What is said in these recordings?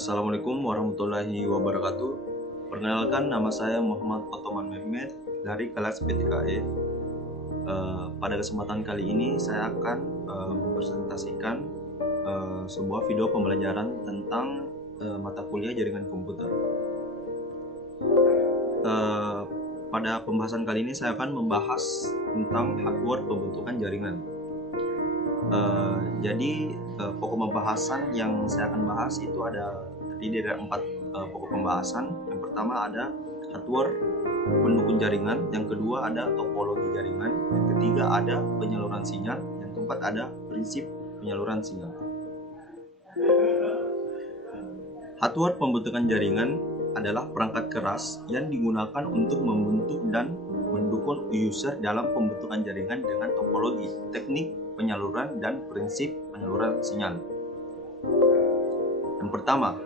Assalamualaikum warahmatullahi wabarakatuh. Perkenalkan, nama saya Muhammad Otoman Mehmet dari kelas PTKE. Pada kesempatan kali ini saya akan mempresentasikan sebuah video pembelajaran tentang mata kuliah jaringan komputer. Pada pembahasan kali ini saya akan membahas tentang hardware pembentukan jaringan. Jadi pokok pembahasan yang saya akan bahas itu terdiri dari 4 pokok pembahasan. Yang pertama ada hardware pendukung jaringan, yang kedua ada topologi jaringan, yang ketiga ada penyaluran sinyal, yang keempat ada prinsip penyaluran sinyal. Hardware pembentukan jaringan adalah perangkat keras yang digunakan untuk membentuk dan mendukung user dalam pembentukan jaringan dengan topologi, teknik penyaluran, dan prinsip penyaluran sinyal. Yang pertama,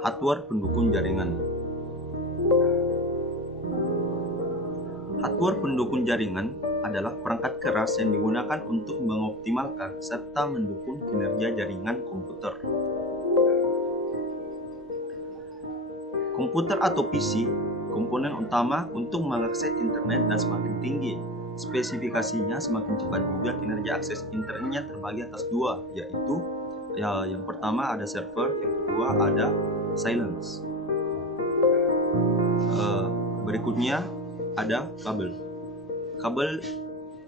hardware pendukung jaringan. Hardware pendukung jaringan adalah perangkat keras yang digunakan untuk mengoptimalkan serta mendukung kinerja jaringan komputer. Komputer atau PC, komponen utama untuk mengakses internet, dan semakin tinggi spesifikasinya semakin cepat juga kinerja akses internetnya terbagi atas dua, yaitu yang pertama ada server, yang kedua ada silence. Berikutnya ada kabel.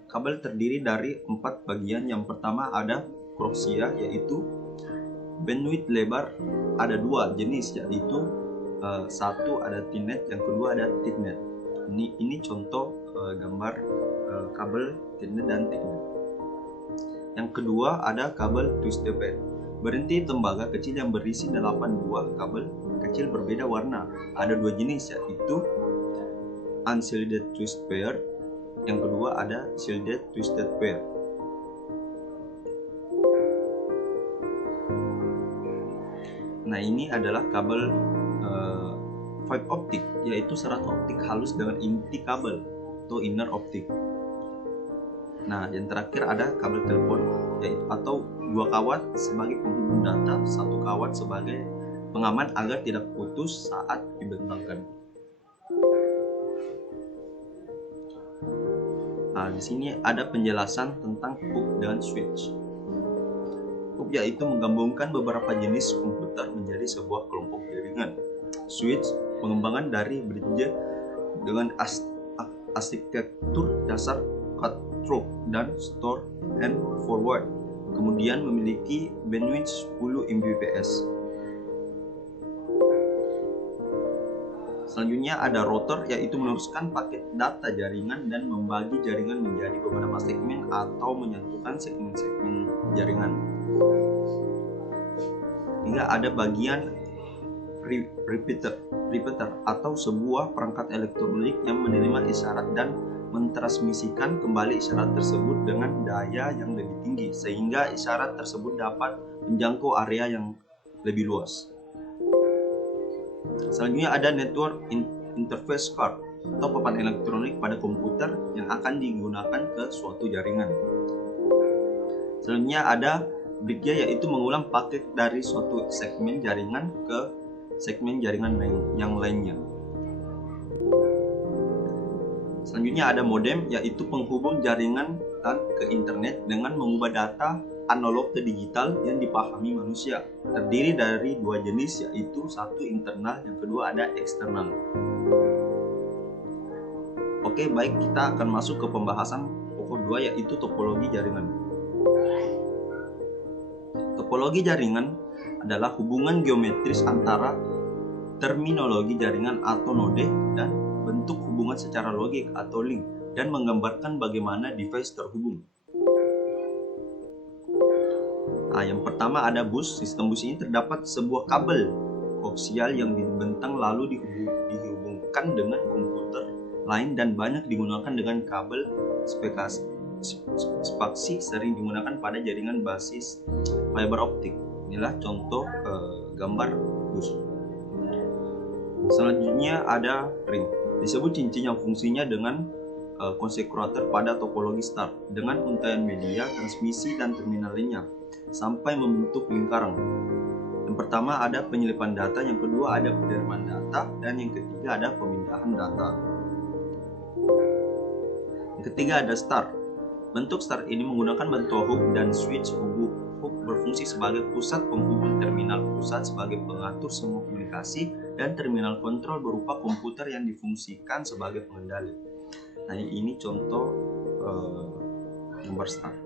Kabel terdiri dari 4 bagian. Yang pertama ada koaksial, yaitu bandwidth lebar. Ada 2 jenis, yaitu satu ada Ethernet, yang kedua ada Ethernet. Ini contoh gambar kabel Ethernet dan Ethernet. Yang kedua ada kabel twisted pair. Berhenti tembaga kecil yang berisi 8 buah kabel kecil berbeda warna. Ada 2 jenis, yaitu unshielded twisted pair. Yang kedua ada shielded twisted pair. Nah, ini adalah kabel fiber optik, yaitu serat optik halus dengan inti kabel atau inner optik. Nah, yang terakhir ada kabel telepon, yaitu atau 2 kawat sebagai penghubung data, 1 kawat sebagai pengaman agar tidak putus saat dibentangkan. Nah, di sini ada penjelasan tentang hub dan switch. Hub yaitu menggabungkan beberapa jenis komputer menjadi sebuah kelompok jaringan. Switch pengembangan dari bridge dengan arsitektur dasar cut through dan store and forward, kemudian memiliki bandwidth 10 Mbps. Selanjutnya ada router, yaitu meneruskan paket data jaringan dan membagi jaringan menjadi beberapa segmen atau menyatukan segmen-segmen jaringan. Hingga ada bagian repeater atau sebuah perangkat elektronik yang menerima isyarat dan mentransmisikan kembali isyarat tersebut dengan daya yang lebih tinggi, sehingga isyarat tersebut dapat menjangkau area yang lebih luas. Selanjutnya ada network interface card atau papan elektronik pada komputer yang akan digunakan ke suatu jaringan. Selanjutnya ada bridge, yaitu mengulang paket dari suatu segmen jaringan ke segmen jaringan yang lainnya. Selanjutnya ada modem, yaitu penghubung jaringan ke internet dengan mengubah data analog ke digital yang dipahami manusia. Terdiri dari 2 jenis, yaitu satu internal, yang kedua ada eksternal. Oke, baik, kita akan masuk ke pembahasan pokok 2, yaitu topologi jaringan. Topologi jaringan adalah hubungan geometris antara terminologi jaringan atau node dan bentuk hubungan secara logik atau link, dan menggambarkan bagaimana device terhubung. Nah, yang pertama ada bus. Sistem bus ini terdapat sebuah kabel koaksial yang dibentang lalu dihubungkan dengan komputer lain, dan banyak digunakan dengan kabel spaksi sering digunakan pada jaringan basis fiber optik. Inilah contoh gambar bus. Selanjutnya ada ring. Disebut cincin yang fungsinya dengan konsekurator pada topologi star dengan untaian media, transmisi, dan terminal lainnya sampai membentuk lingkaran. Yang pertama ada penyelipan data, yang kedua ada penerimaan data, dan yang ketiga ada pemindahan data. Yang ketiga ada start. Bentuk start ini menggunakan bentuk hub dan switch. Hub berfungsi sebagai pusat penghubung, terminal pusat sebagai pengatur semua komunikasi, dan terminal kontrol berupa komputer yang difungsikan sebagai pengendali. Nah, ini contoh gambar start.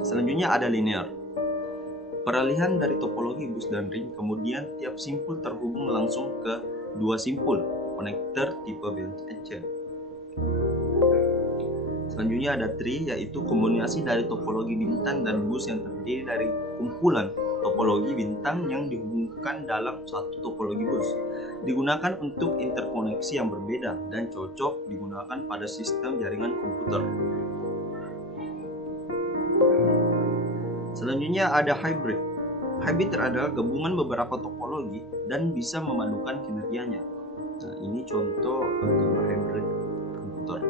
Selanjutnya ada linear. Peralihan dari topologi bus dan ring, kemudian tiap simpul terhubung langsung ke dua simpul konektor tipe bench and chain. Selanjutnya ada tree, yaitu kombinasi dari topologi bintang dan bus yang terdiri dari kumpulan topologi bintang yang dihubungkan dalam satu topologi bus. Digunakan untuk interkoneksi yang berbeda dan cocok digunakan pada sistem jaringan komputer. Selanjutnya ada hybrid. Hybrid adalah gabungan beberapa topologi dan bisa memadukan kinerjanya. Nah, ini contoh gambar hybrid komputer.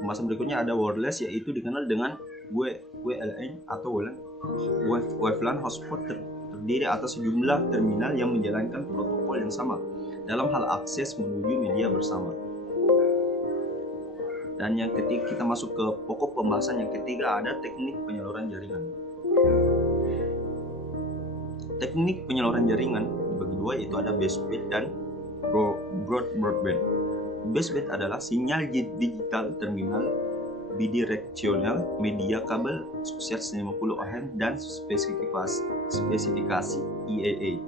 Pembahasan berikutnya ada wireless, yaitu dikenal dengan WLAN atau WLAN hotspot terdiri atas sejumlah terminal yang menjalankan protokol yang sama dalam hal akses menuju media bersama. Dan yang ketiga, kita masuk ke pokok pembahasan yang ketiga, ada teknik penyaluran jaringan. Teknik penyaluran jaringan dibagi dua, yaitu ada baseband dan broadband. Baseband adalah sinyal digital terminal bidireksional media kabel sukses 50 ohm dan spesifikasi IEEE.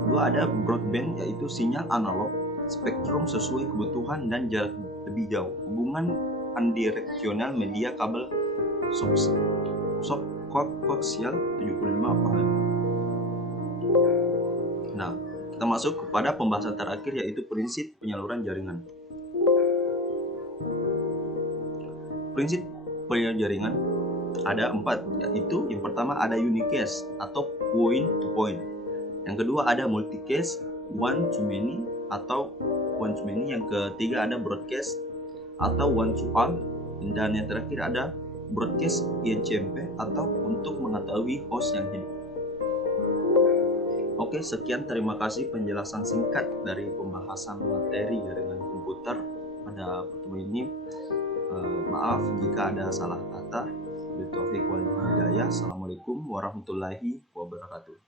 Kedua ada broadband, yaitu sinyal analog spektrum sesuai kebutuhan dan jarak lebih jauh, hubungan unidireksional media kabel koaksial 75 ohm. Nah, kita masuk kepada pembahasan terakhir, yaitu prinsip penyaluran jaringan. Prinsip penyaluran jaringan ada 4, yaitu yang pertama ada unicast atau point to point. Yang kedua ada multicast, one to many atau one to many. Yang ketiga ada broadcast atau one to all, dan yang terakhir ada broadcast ICMP atau untuk mengetahui host yang hidup. Oke, sekian, terima kasih penjelasan singkat dari pembahasan materi jaringan komputer pada pertemuan ini. Maaf jika ada salah kata. Assalamualaikum warahmatullahi wabarakatuh.